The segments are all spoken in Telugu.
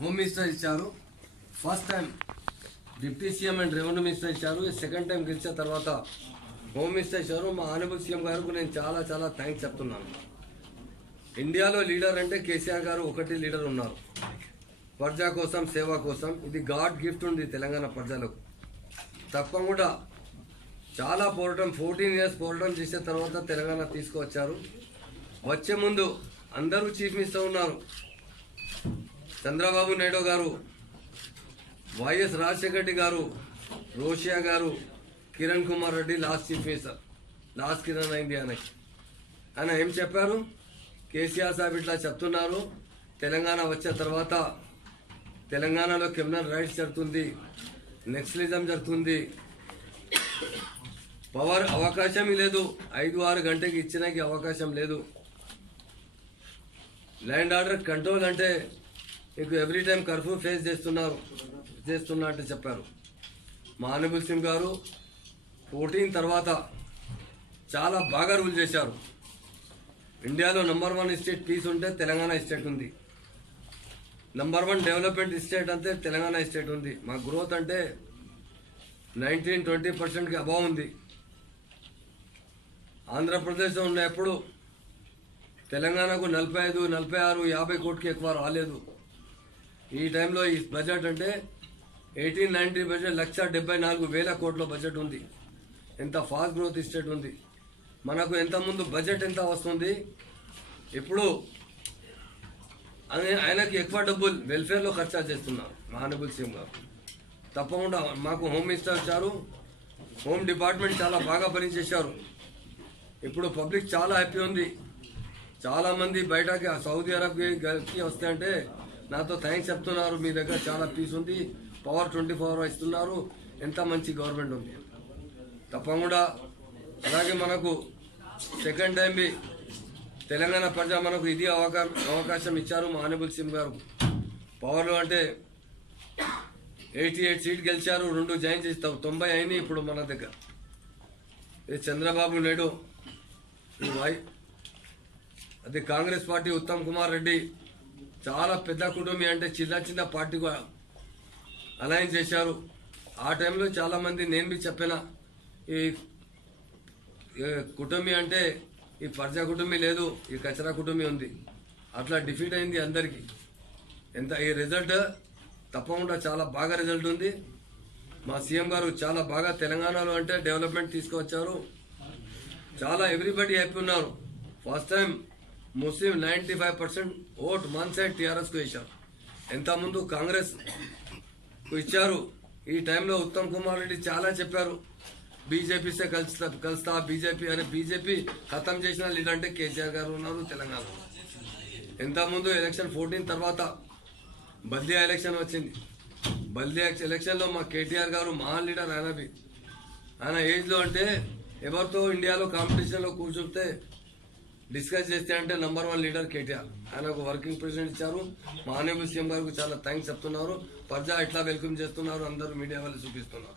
హోమ్ మినిస్టర్ ఇచ్చారు. First time deputy CM and revenue minister ఇచ్చారు. సెకండ్ టైం గెలిచిన తర్వాత హోమ్ మినిస్టర్ ఇచ్చారు. మా ఆనరబుల్ సీఎం గారికి నేను చాలా చాలా థ్యాంక్స్ చెప్తున్నాను. ఇండియాలో లీడర్ అంటే కేసీఆర్ గారు ఒకటి లీడర్ ఉన్నారు. ప్రజా కోసం, సేవ కోసం. ఇది గాడ్ గిఫ్ట్ ఉంది తెలంగాణ ప్రజలకు. తప్పకుండా చాలా పోరాటం, 14 years పోరాటం చేసిన తర్వాత తెలంగాణ తీసుకువచ్చారు. వచ్చే ముందు అందరూ చీఫ్ మినిస్టర్ ఉన్నారు. చంద్రబాబు నాయుడు గారు, వైఎస్ రాజశేఖర రెడ్డి గారు, రోషియా గారు, Kiran Kumar Reddy last chief minister. Last Kiran అయింది ఆయన ఏం చెప్పారు? కేసీఆర్ సాబ్ ఇట్లా చెప్తున్నారు, తెలంగాణ వచ్చిన తర్వాత తెలంగాణలో క్రిమినల్ రైట్స్ జరుగుతుంది, నెక్సలిజం జరుగుతుంది, పవర్ అవకాశం లేదు, 5-6 గంటకి ఇచ్చినకి అవకాశం లేదు, ల్యాండ్ ఆర్డర్ కంట్రోల్ అంటే మీకు ఎవ్రీ టైం కర్ఫ్యూ ఫేస్ చేస్తున్నా అంటే చెప్పారు. మా ఆనరబుల్ సీఎం గారు 14 తర్వాత చాలా బాగా రూల్ చేశారు. ఇండియాలో నంబర్ 1 స్టేట్ పీస్ ఉంటే తెలంగాణ స్టేట్ ఉంది. నంబర్ 1 డెవలప్మెంట్ స్టేట్ అంటే తెలంగాణ స్టేట్ ఉంది. మా గ్రోత్ అంటే 19-20%కి అబౌవ్ ఉంది. ఆంధ్రప్రదేశ్లో ఉన్నప్పుడు తెలంగాణకు 45, 46, 50 కోట్లకి ఎక్కువ రాలేదు. ఈ టైంలో ఈ బడ్జెట్ అంటే 18-19 బడ్జెట్ 1,74,000 కోట్ల బడ్జెట్ ఉంది. ఎంత ఫాస్ట్ గ్రోత్ స్టేట్ ఉంది. మనకు ఎంత ముందు బడ్జెట్ ఎంత వస్తుంది, ఇప్పుడు ఆయనకి ఎక్కువ డబ్బులు వెల్ఫేర్లో ఖర్చు చేస్తున్నారు మా ఆనరబుల్ సీఎం గారు. తప్పకుండా మాకు హోమ్ మినిస్టర్ ఇచ్చారు. హోమ్ డిపార్ట్మెంట్ చాలా బాగా పనిచేశారు. ఇప్పుడు పబ్లిక్ చాలా హ్యాపీ ఉంది. చాలా మంది బయటకి సౌదీ అరబ్కి వస్తే అంటే నాతో థ్యాంక్స్ చెప్తున్నారు. మీ దగ్గర చాలా పీస్ ఉంది, పవర్ 24 hours ఇస్తున్నారు, ఎంత మంచి గవర్నమెంట్ ఉంది. తప్పకుండా అలాగే మనకు సెకండ్ టైం తెలంగాణ ప్రజా మనకు ఇది అవకాశం ఇచ్చారు మా ఆనరబుల్ సీఎం గారు. పవర్లో అంటే 88 సీట్ గెలిచారు, 2 జాయిన్ చేస్తాం, 90 అయినాయి ఇప్పుడు మన దగ్గర. ఇది చంద్రబాబు నాయుడు, అది కాంగ్రెస్ పార్టీ, ఉత్తమ్ కుమార్ రెడ్డి చాలా పెద్ద కుటుంబీ అంటే చిన్న పార్టీగా అలయన్స్ చేశారు. ఆ టైంలో చాలా మంది నేను బి చెప్పిన ఈ కుటుంబీ అంటే ఈ ప్రజా కుటుంబీ లేదు, ఈ కచరా కుటుంబీ ఉంది. అట్లా డిఫీట్ అయింది అందరికీ. ఎంత ఈ రిజల్ట్ తప్పకుండా చాలా బాగా రిజల్ట్ ఉంది. మా సీఎం గారు చాలా బాగా తెలంగాణలో అంటే డెవలప్మెంట్ తీసుకువచ్చారు. చాలా ఎవ్రీబడి హ్యాపీ ఉన్నారు. ఫస్ట్ టైం ముస్లిం 95% ఓట్ వన్ సైడ్ టీఆర్ఎస్కు వేశారు. ఎంత ముందు కాంగ్రెస్ ఇచ్చారు. ఈ టైంలో ఉత్తమ్ కుమార్ రెడ్డి చాలా చెప్పారు, బీజేపీసే కలుస్తా బీజేపీ అనే బీజేపీ ఖతం చేసిన లీడర్ అంటే కేసీఆర్ గారు ఉన్నారు తెలంగాణలో. ఎంత ముందు ఎలక్షన్ 14 తర్వాత బల్దియా ఎలక్షన్ వచ్చింది. బల్దియా ఎలక్షన్లో మా కేటీఆర్ గారు మహాన్ లీడర్. ఆయన ఏజ్లో అంటే ఎవరితో ఇండియాలో కాంపిటీషన్లో కూర్చుంటే డిస్కస్ చేస్తే అంటే నంబర్ 1 లీడర్ కేటీఆర్. ఆయనకు వర్కింగ్ ప్రెసిడెంట్ ఇచ్చారు. మా ఆనరబుల్ సీఎం గారికి చాలా థ్యాంక్స్ చెప్తున్నారు. ప్రజా ఎట్లా వెల్కమ్ చేస్తున్నారు అందరూ మీడియా వాళ్ళు చూపిస్తున్నారు.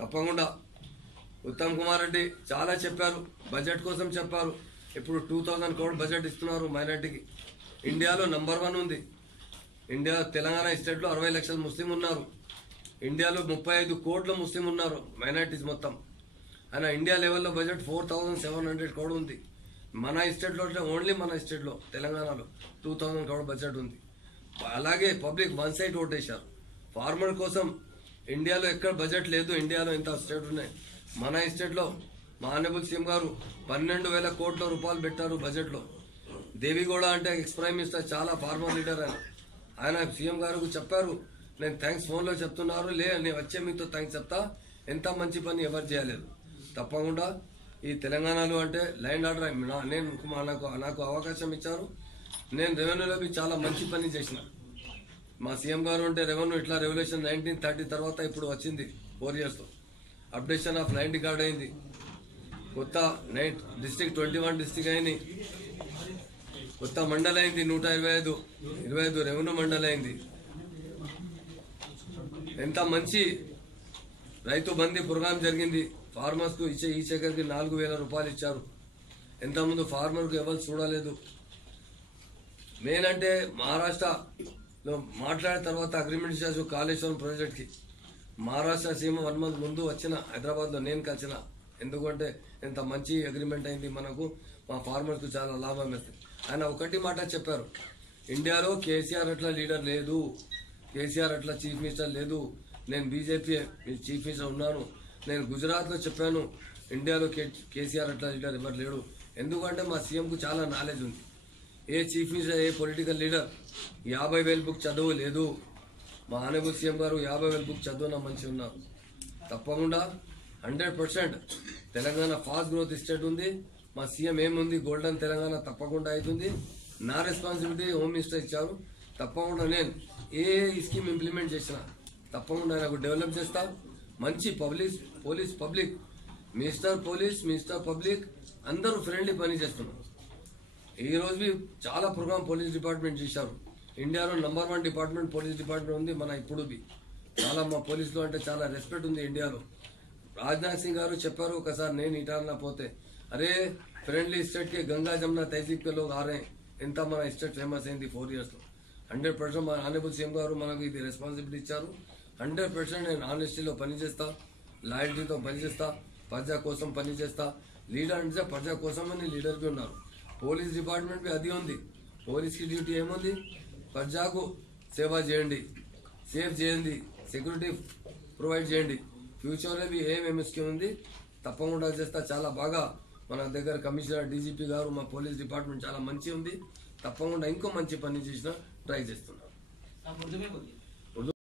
తప్పకుండా ఉత్తమ్ కుమార్ రెడ్డి చాలా చెప్పారు, బడ్జెట్ కోసం చెప్పారు. ఇప్పుడు 2000 crore బడ్జెట్ ఇస్తున్నారు మైనార్టీకి. ఇండియాలో నంబర్ 1 ఉంది. ఇండియా తెలంగాణ స్టేట్లో 60 లక్షల ముస్లిం ఉన్నారు. ఇండియాలో 35 కోట్ల ముస్లిం ఉన్నారు మైనార్టీస్ మొత్తం. ఆయన ఇండియా లెవెల్లో బడ్జెట్ 4,700 crore ఉంది. మన స్టేట్లో ఓన్లీ మన స్టేట్లో తెలంగాణలో 2000 crore బడ్జెట్ ఉంది. అలాగే పబ్లిక్ వన్ సైడ్ ఓటేశారు. ఫార్మర్ కోసం ఇండియాలో ఎక్కడ బడ్జెట్ లేదు. ఇండియాలో ఇంత స్టేట్ ఉన్నాయి. మన స్టేట్లో మా ఆనరబుల్ సీఎం గారు 12,000 కోట్ల రూపాయలు పెట్టారు బడ్జెట్లో. దేవిగౌడ అంటే ఎక్స్ ప్రైమ్ మినిస్టర్, చాలా ఫార్మర్ లీడర్. ఆయన సీఎం గారికి చెప్పారు, నేను థ్యాంక్స్ ఫోన్లో చెప్తున్నారు, నేను వచ్చే మీతో థ్యాంక్స్ చెప్తా, ఎంత మంచి పని ఎవరు చేయలేదు. తప్పకుండా ఈ తెలంగాణలో అంటే ల్యాండ్ ఆర్డర్ నాకు అవకాశం ఇచ్చారు. నేను రెవెన్యూలో చాలా మంచి పని చేసిన. మా సీఎం గారు అంటే రెవెన్యూ ఇట్లా రెవల్యూషన్ 1930 తర్వాత ఇప్పుడు వచ్చింది 4 yearsతో. అప్డేషన్ ఆఫ్ ల్యాండ్ రికార్డ్ అయింది. కొత్త డిస్ట్రిక్ట్ 21 డిస్ట్రిక్ట్ అయినాయి. కొత్త మండల్ అయింది 125 రెవెన్యూ మండల్ అయింది. ఎంత మంచి రైతు బంధు ప్రోగ్రాం జరిగింది. ఫార్మర్స్కు ఇచ్చే ఈ చక్కరికి 4,000 రూపాయలు ఇచ్చారు. ఎంతమంది ఫార్మర్కు ఎవరు చూడలేదు. మెయిన్ అంటే మహారాష్ట్ర మాట్లాడిన తర్వాత అగ్రిమెంట్ చేసి కాళేశ్వరం ప్రాజెక్ట్కి మహారాష్ట్ర సీఎం 1 month ముందు వచ్చిన హైదరాబాద్లో నేను కలిసిన. ఎందుకంటే ఎంత మంచి అగ్రిమెంట్ అయింది, మనకు మా ఫార్మర్స్కు చాలా లాభం వేస్తుంది. ఆయన ఒకటి మాట చెప్పారు, ఇండియాలో కేసీఆర్ అట్లా లీడర్ లేదు, కేసీఆర్ అట్లా చీఫ్ మినిస్టర్ లేదు, నేను బీజేపీ చీఫ్ మినిస్టర్ ఉన్నాను. నేను గుజరాత్లో చెప్పాను, ఇండియాలో కేసీఆర్ అట్లా లీడర్ ఎవరు లేడు. ఎందుకంటే మా సీఎంకు చాలా నాలెడ్జ్ ఉంది. ఏ చీఫ్ మినిస్టర్ ఏ పొలిటికల్ లీడర్ 50,000 బుక్ చదువు లేదు. మా ఆనబుల్ సీఎం గారు 50,000 బుక్ చదువున మంచి ఉన్నారు. తప్పకుండా 100% తెలంగాణ ఫాస్ట్ గ్రోత్ స్టేట్ ఉంది. మా సీఎం ఏముంది, గోల్డెన్ తెలంగాణ తప్పకుండా అవుతుంది. నా రెస్పాన్సిబిలిటీ హోమ్ మినిస్టర్ ఇచ్చారు. తప్పకుండా నేను ఏ స్కీమ్ ఇంప్లిమెంట్ చేసినా తప్పకుండా నాకు డెవలప్ చేస్తా. మంచి police public, minister police, minister public అందరూ ఫ్రెండ్లీ పని చేస్తున్నారు. ఈ రోజు చాలా ప్రోగ్రామ్ పోలీస్ డిపార్ట్మెంట్ చేశారు. ఇండియాలో నంబర్ 1 డిపార్ట్మెంట్ పోలీస్ డిపార్ట్మెంట్ ఉంది మన. ఇప్పుడు చాలా మా పోలీసులు అంటే చాలా రెస్పెక్ట్ ఉంది ఇండియాలో. రాజ్నాథ్ సింగ్ గారు చెప్పారు ఒకసారి, నేను ఇటాలనా పోతే, అరే ఫ్రెండ్లీ స్టేట్ కి గంగా జమున తహజీబ్ కే లోग आ रहे हैं. ఎంత మన స్టేట్ ఫేమస్ అయింది 4 years లో. 100% మా ఆనరబుల్ సీఎం గారు మనకు ఇది రెస్పాన్సిబిలిటీ ఇచ్చారు. 100% నేను ఆనెస్టీలో పనిచేస్తా, లాయల్టీతో పనిచేస్తా, ప్రజా కోసం పనిచేస్తా. లీడర్ అంటే ప్రజా కోసం అని లీడర్ బి ఉన్నారు. పోలీస్ డిపార్ట్మెంట్ బి అది ఉంది. పోలీస్ కి డ్యూటీ ఏముంది, ప్రజాకు సేవ చేయండి, సేఫ్ చేయండి, సెక్యూరిటీ ప్రొవైడ్ చేయండి. ఫ్యూచర్లో ఏమేమి స్కీమ్ ఉంది తప్పకుండా చేస్తా. చాలా బాగా మన దగ్గర కమిషనర్, డీజీపీ గారు, మా పోలీస్ డిపార్ట్మెంట్ చాలా మంచి ఉంది. తప్పకుండా ఇంకో మంచి పని చేసినా ట్రై చేస్తున్నాం.